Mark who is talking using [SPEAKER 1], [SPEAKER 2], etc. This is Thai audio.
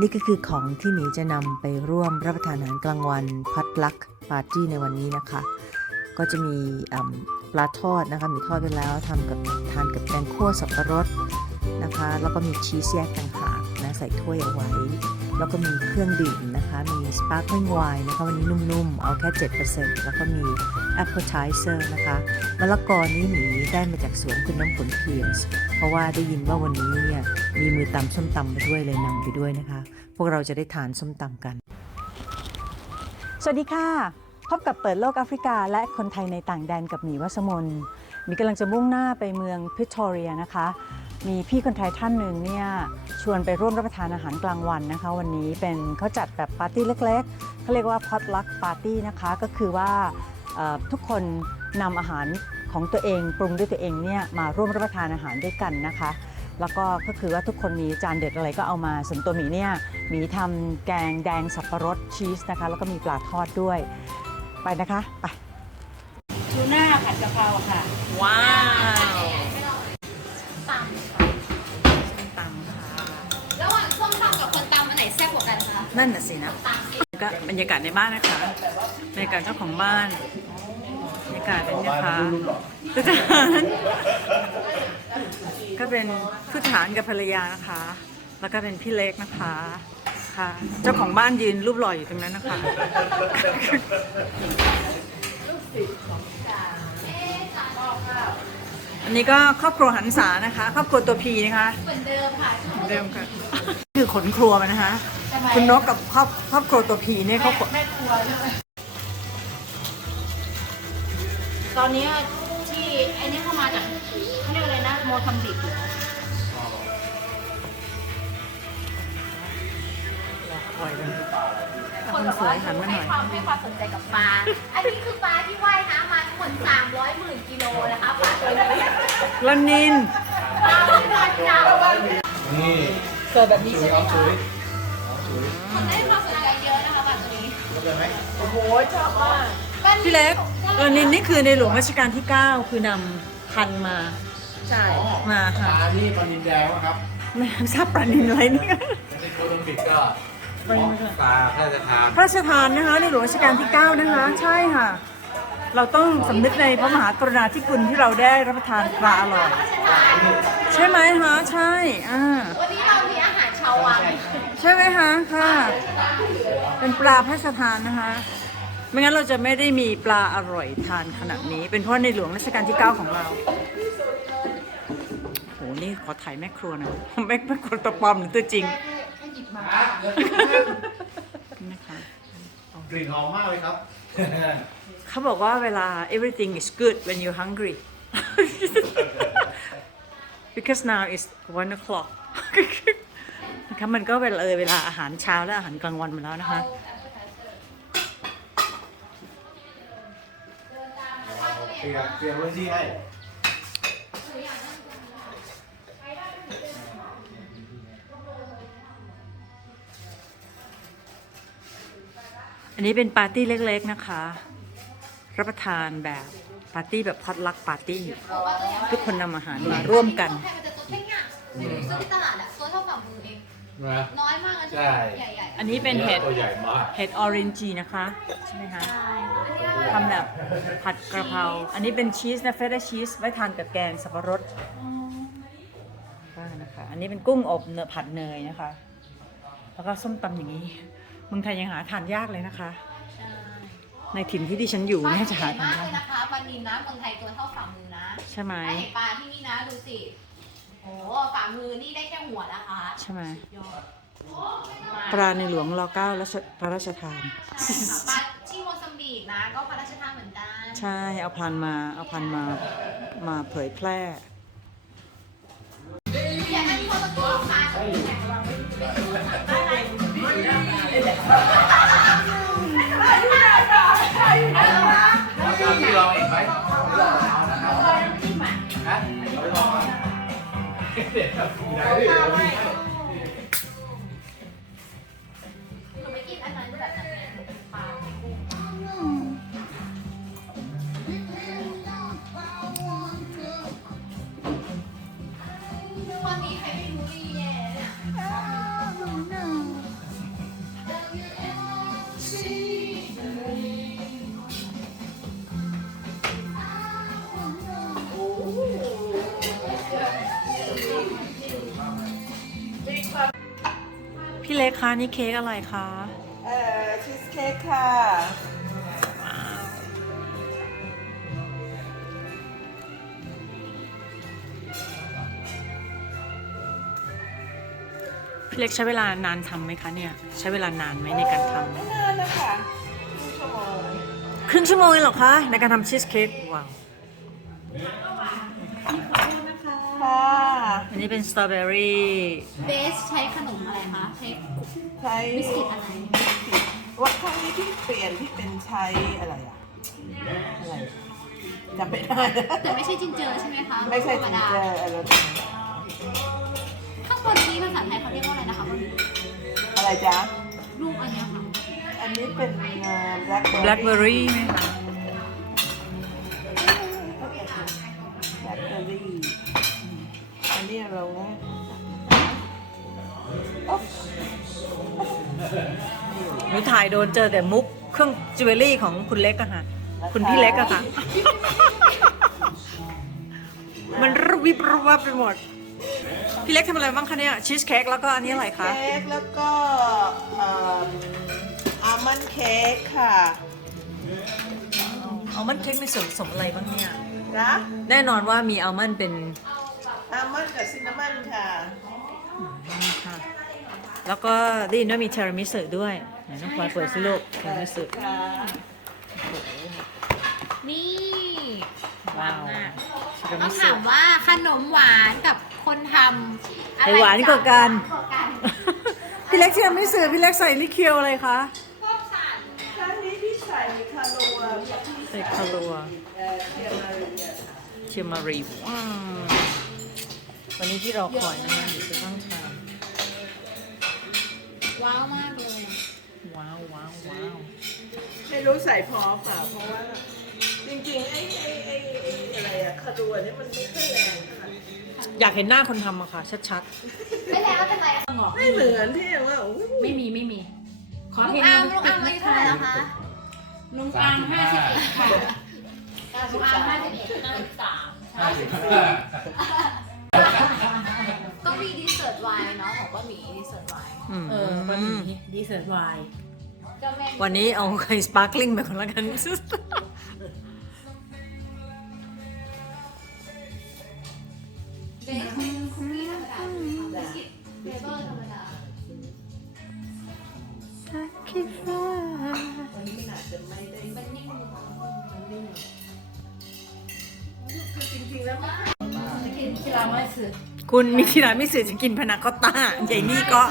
[SPEAKER 1] นี่ก็คือของที่หมีจะนำไปร่วมรับประทานอาหารกลางวันพัดลักปาร์ตี้ในวันนี้นะคะ ก็จะมีปลาทอดนะคะหมีทอดไปแล้วทำกับทานกับแกงคั่วสับปะรดนะคะ แล้วก็มีชีสแยกต่างหากนะใส่ถ้วยเอาไว้ แล้วก็มีเครื่องดื่มนะคะ มีสปาร์คลิงไวน์นะคะ วันนี้นุ่มๆ เอาแค่ 7%แล้วก็มี appetizer นะคะมะละกอนี้หมีได้มาจากสวนคุณน้ำฝนเพียร์ส เพราะว่าได้ยินว่าวันนี้เนี่ยมีมือตำส้มตำไปด้วยเลยนำไปด้วยนะคะ พวกเราจะได้ทานส้มตำกัน
[SPEAKER 2] สวัสดีค่ะ พบกับเปิดโลกแอฟริกา และคนไทยในต่างแดนกับหมีวัสมนมีกำลังจะมุ่งหน้าไปเมืองพิทอเรียนะคะ มีพี่คนไทยท่านหนึ่งเนี่ยชวนไปร่วมรับประทานอาหารกลางวันนะคะ วันนี้เป็นเขาจัดแบบปาร์ตี้เล็กๆเขาเรียกว่าพอ t ลักปาร์ตี้นะคะก็คือว่าทุกคนนำอาหาร ของตัวเองปรุงด้วยตัวเองเนี่ยมาร่วมรับประทานอาหารด้วยกันนะคะ แล้วก็ก็คือว่าทุกคนมีจานเด็ดอะไรก็เอามาส่วนตัวหมีเนี่ยหมีทำแกงแดงสับปะรดชีสนะคะ แล้วก็มีปลาทอดด้วยไปนะคะไป
[SPEAKER 3] ทูน่าผัดกะเพราค่ะ
[SPEAKER 2] ว้าว
[SPEAKER 4] ตำค่ะ
[SPEAKER 2] ตำค่ะ
[SPEAKER 4] ระหว่างส้มตำกับคนตำอันไหนแซ่บกว่ากันคะ
[SPEAKER 2] นั่นน่ะสินะ ก็บรรยากาศในบ้านนะคะบรรยากาศเจ้าของบ้าน บรรยากาศเป็นนะคะผู้ทหารก็เป็นผู้ทหารกับภรรยานะคะ แล้วก็เป็นพี่เล็กนะคะค่ะ เจ้าของบ้านยืนรูปหล่ออยู่ตรงนั้นนะคะอันนี้ก็ครอบครัวหันษานะคะ ครอบครัวตัวพีนะคะ
[SPEAKER 4] เหมือนเดิมค่ะ
[SPEAKER 2] เดิมค่ะคือขนครัวมันนะคะ คุณนกกับครอบครอบครัวตัวพีเนี่ยเขาขน
[SPEAKER 3] แม่ครัว ตอนนี้ที่ไอ้นี่เข้ามาจากเขาเรียกอะไรนะโมซัมบิกเหรอ
[SPEAKER 2] คอยเลย
[SPEAKER 4] คน
[SPEAKER 2] คน
[SPEAKER 4] แบบ
[SPEAKER 2] สว
[SPEAKER 4] ว่าย
[SPEAKER 2] หันมาห
[SPEAKER 4] ให้
[SPEAKER 2] น่อย
[SPEAKER 4] ความให้ความสนใจกับปลา อันนี้คือปลาที่ว่ายน้ำมาทั้งหมด300หมื่นกิโลนะคะปลาตัวนี้
[SPEAKER 2] ละนิน
[SPEAKER 4] ปลาที่นอนยาว
[SPEAKER 5] นี่
[SPEAKER 2] เกิดแบบนี้ใช่ไหม
[SPEAKER 5] เอาชุย
[SPEAKER 4] คนให้ความสนใจเยอะนะคะปลาตัวนี้
[SPEAKER 5] เข้าใจไหม
[SPEAKER 4] บ้าน
[SPEAKER 2] พี่เล็ก ละนินนี่คือในหลวงรัชกาลที่ 9 คือนำพันธุ์มา
[SPEAKER 3] ใช่
[SPEAKER 2] มา
[SPEAKER 5] ป
[SPEAKER 2] ค่ะ
[SPEAKER 5] ลาที่ปลานินแดงนะครับ
[SPEAKER 2] ไม่ทราบปลานินอะไรนี่
[SPEAKER 5] ไม่ใช่โคตรบิดก็
[SPEAKER 2] ไม่ไม่
[SPEAKER 5] ปลาพระราชทาน
[SPEAKER 2] พระราชทานนะคะ ในหลวงรัชกาลที่ 9 นะคะ ใช่ค่ะ เราต้องสำนึกในพระมหากรุณาธิคุณที่เราได้รับประทานปลาอร่อย ใช่ไหมคะใช่อ่า
[SPEAKER 4] วันนี้เรามีอาหารชาววัง
[SPEAKER 2] ใช่ไหมคะค่ะ เป็นปลาพระราชทานนะคะ ไม่งั้นเราจะไม่ได้มีปลาอร่อยทานขนาดนี้ เป็นเพราะในหลวงรัชกาลที่ 9 ของเราโหนี่ขอถ่ายแม่ครัวหนะแม่แม่ครัวตัวปลอมหรือตัวจริงนะคะ
[SPEAKER 5] กลิ่นหอมมากเลยครับ
[SPEAKER 2] เขาบอกว่าเวลา everything is good when you're hungry because now is one o'clock นะคะมันก็เวลาเออเวลาอาหารเช้าและอาหารกลางวันมาแล้วนะคะ
[SPEAKER 5] เค ลียร์เคลียร์พื้นที่ให้
[SPEAKER 2] อันนี้เป็นปาร์ตี้เล็กๆนะคะ รับประทานแบบปาร์ตี้แบบพอดลักปาร์ตี้ ทุกคนนำอาหารมาร่วมกัน
[SPEAKER 4] ใครมันจะตัวเท่งอะซื้อที่ตลาดอะตัวเท่าฝ่ามือเอง
[SPEAKER 5] นะ
[SPEAKER 4] น้อยมากนะ
[SPEAKER 5] ใช่
[SPEAKER 4] ใหญ่
[SPEAKER 2] อันนี้เป็นเห็ด
[SPEAKER 5] ตัวใหญ่มาก
[SPEAKER 2] เห็ดออเรนจีนะคะ ใช่ไหมคะ
[SPEAKER 4] ๆใช่
[SPEAKER 2] ทำแบบผัดกระเพรา อันนี้เป็นชีสนะเฟรชีสไว้ทานกับแกงสับปะรดว่านะคะ อันนี้เป็นกุ้งอบเนยผัดเนยนะคะ แล้วก็ส้มตำอย่างนี้ เมืองไทยยังหาทานยากเลยนะคะ
[SPEAKER 4] ใช่
[SPEAKER 2] ในถิ่นที่ดิฉันอยู่
[SPEAKER 4] ปลา
[SPEAKER 2] น่าจะ
[SPEAKER 4] ให
[SPEAKER 2] หา
[SPEAKER 4] ญ่
[SPEAKER 2] ทาน
[SPEAKER 4] มาก
[SPEAKER 2] ยาก
[SPEAKER 4] เลยนะคะปลานินนะเมืองไทยตัวเท่าฝ่ามือนะ
[SPEAKER 2] ใช่ไหม
[SPEAKER 4] ถ้าเห็นปลาที่นี่นะดูสิ โอ้ฝ่ามือนี่ได้แค่หัวนะคะ
[SPEAKER 2] ใช่ไหม
[SPEAKER 4] ยอด
[SPEAKER 2] ปลาในหลวงรอเก้าและพระราชทาน
[SPEAKER 4] ปลาที่โมซัมบิกนะ ก็พระราชทานเหมือนกัน
[SPEAKER 2] ใช่เอาพันธุ์มาเอาพันธุ์มามาเผยแพร่
[SPEAKER 4] อย่างนั้นที่เขาตะโกนค่ะ
[SPEAKER 5] พี่ เด็ดครับได้
[SPEAKER 4] ข้าไว้กินอันรแบบปลาวันนี้ใครไปดูนี่เนี่ยหนูห
[SPEAKER 2] ง เล็กคะนี่เค้กอะไรคะ
[SPEAKER 1] เอ่อชีสเค้กค่ะ
[SPEAKER 2] พี่เล็กใช้เวลานานทำไหมคะเนี่ย ใช้เวลานานไหมในการท
[SPEAKER 1] ไม่นานนะคะครึ่งชั่วโมงำ
[SPEAKER 2] ครึ่งชั่วโมงเลยเหรอคะในการทำชีสเค้กว้าว
[SPEAKER 1] ค่ะ
[SPEAKER 2] อันนี้เป็นสตรอเบอรี่
[SPEAKER 4] เบสใช้ขนมอะไรคะ ใช้
[SPEAKER 1] ใช้
[SPEAKER 4] บิสกิตอะไร
[SPEAKER 1] ว่าครั้งนี้ที่เปลี่ยนที่เป็นใช้อะไรอะอะไรจำไม่ได้นะ
[SPEAKER 4] แต่ไม่ใช่จินเจอร์ใช่ไหมคะ
[SPEAKER 1] ไม่ใช่
[SPEAKER 4] ธร
[SPEAKER 1] จิ
[SPEAKER 4] ร
[SPEAKER 1] น
[SPEAKER 4] ดา
[SPEAKER 1] เจอร์อะไร
[SPEAKER 4] ข้างบนนี้ภาษาไทยเขาเรียกว่าอะไรนะคะ
[SPEAKER 1] อะไรจ๊ะ
[SPEAKER 4] รูปอันเนี้ยค่ะ
[SPEAKER 1] อันนี้เป็นแบล็ค
[SPEAKER 2] แบล็คเบอร์รี่ไหมคะ
[SPEAKER 1] แบล็คเบอร์ รี่อันนี้เราว่าโอ๊ะ
[SPEAKER 2] หนูถ่ายโดนเจอแต่มุกเครื่องจิวเวลรี่ของคุณเล็กอะค่ะ คุณพี่เล็กอะค่ะ มันระวิบระวับไปหมด พี่เล็กทำอะไรบ้างคะเนี่ยชีสเค้กแล้วก็อันนี้อะไรคะ
[SPEAKER 1] เค้กแล้วก็อัลมอนด์เค้กค่ะ
[SPEAKER 2] อัลมอนด์เค้กมีส่วนผสมอะไรบ้างเนี่ย
[SPEAKER 1] นะ
[SPEAKER 2] แน่นอนว่ามีอัลมอนด์เป็น
[SPEAKER 1] อัลมอนด์กับ ซินนามอนค่ะ
[SPEAKER 2] ค่ะ แล้วก็ได้ยินว่ามีเทรามิสุด้วยไหนน้องพลอยเปิดสิลูกเทรามิสุ
[SPEAKER 1] ค่ะ
[SPEAKER 4] นี่
[SPEAKER 2] ว้าวเทรา
[SPEAKER 4] ต้
[SPEAKER 2] มิ
[SPEAKER 4] อง
[SPEAKER 2] สุ
[SPEAKER 4] ถามว่าขนมหวานกับคนทำ
[SPEAKER 2] ใครหวานกว่ากัน
[SPEAKER 4] กว่ากัน
[SPEAKER 2] พี่เล็กเทรามิสุพี่เล็กใส่ลิเคียวอะไรคะ
[SPEAKER 1] ครั้งนี้ที่ใส่คาโลวาที่
[SPEAKER 2] ใส่คารัว
[SPEAKER 1] เอ่อเทียมมาเรีย
[SPEAKER 2] เชียมารีว้าว วันนี้ที่รอคอยนะคะเดี๋ยวจะต้องท
[SPEAKER 4] ว้าวมากเลยำ
[SPEAKER 2] ว้าวว้าวว้าว
[SPEAKER 1] ไม่รู้ใส่พอเปล่าเพราะว่า จริงๆไอ้ไอ้ไอ้ไอ้อะไรอะคาโลวานี่มันไม่ค่อยแรงเท่าไหร่
[SPEAKER 2] อยากเห็นหน้าคนทำอะค่ะ ชัด
[SPEAKER 4] ไม่แล้วเป็นไร
[SPEAKER 1] ไม่เหมือนที่ว่าโอ้ย
[SPEAKER 3] ไม่มีไม่มี ขอ
[SPEAKER 4] ลุ
[SPEAKER 3] เพล
[SPEAKER 4] ง
[SPEAKER 3] ง
[SPEAKER 4] อาม
[SPEAKER 3] ลุ
[SPEAKER 4] ลุ
[SPEAKER 3] ง
[SPEAKER 4] ง
[SPEAKER 3] อา
[SPEAKER 4] อาม
[SPEAKER 3] ม
[SPEAKER 4] อา
[SPEAKER 3] ไม่
[SPEAKER 4] ยุ
[SPEAKER 3] เท่า
[SPEAKER 4] เท่า
[SPEAKER 3] ไห
[SPEAKER 4] ไห
[SPEAKER 3] ร่
[SPEAKER 4] ร่
[SPEAKER 3] แล้
[SPEAKER 4] แล้ววคะ
[SPEAKER 3] คะลุงอามห้าสิบเอ็ดค่ะ
[SPEAKER 4] ลุงอามห้าสิบเอ็ดห้าสิบสาม
[SPEAKER 5] ห้าสิบห้า
[SPEAKER 4] ต้อง มีดีเซอร์ตไวน์เนาะของป้าหมีดีเซอร์ตไวน์
[SPEAKER 2] ๆอืม
[SPEAKER 3] เออวันนี้ดีเซอร์ไวน์
[SPEAKER 4] เจ้าแม่
[SPEAKER 2] วันนี้เอาไข่สปาร์คลิงไปก่อนละกัน
[SPEAKER 4] เบสเป็นคุกกี้ธรรมดาใช่ไหมคะบิสกิตเฟเบอร์ธรรมดา
[SPEAKER 1] วันนี้มันอาจจะไม่ได้
[SPEAKER 4] มันนิ่ม
[SPEAKER 1] คือจริงๆแล้วมัน
[SPEAKER 3] กีฬาไม่สื่อ
[SPEAKER 2] คุณมีที่รไม่เสือจะกินพานาคอตต้าใหญ่นี่ก็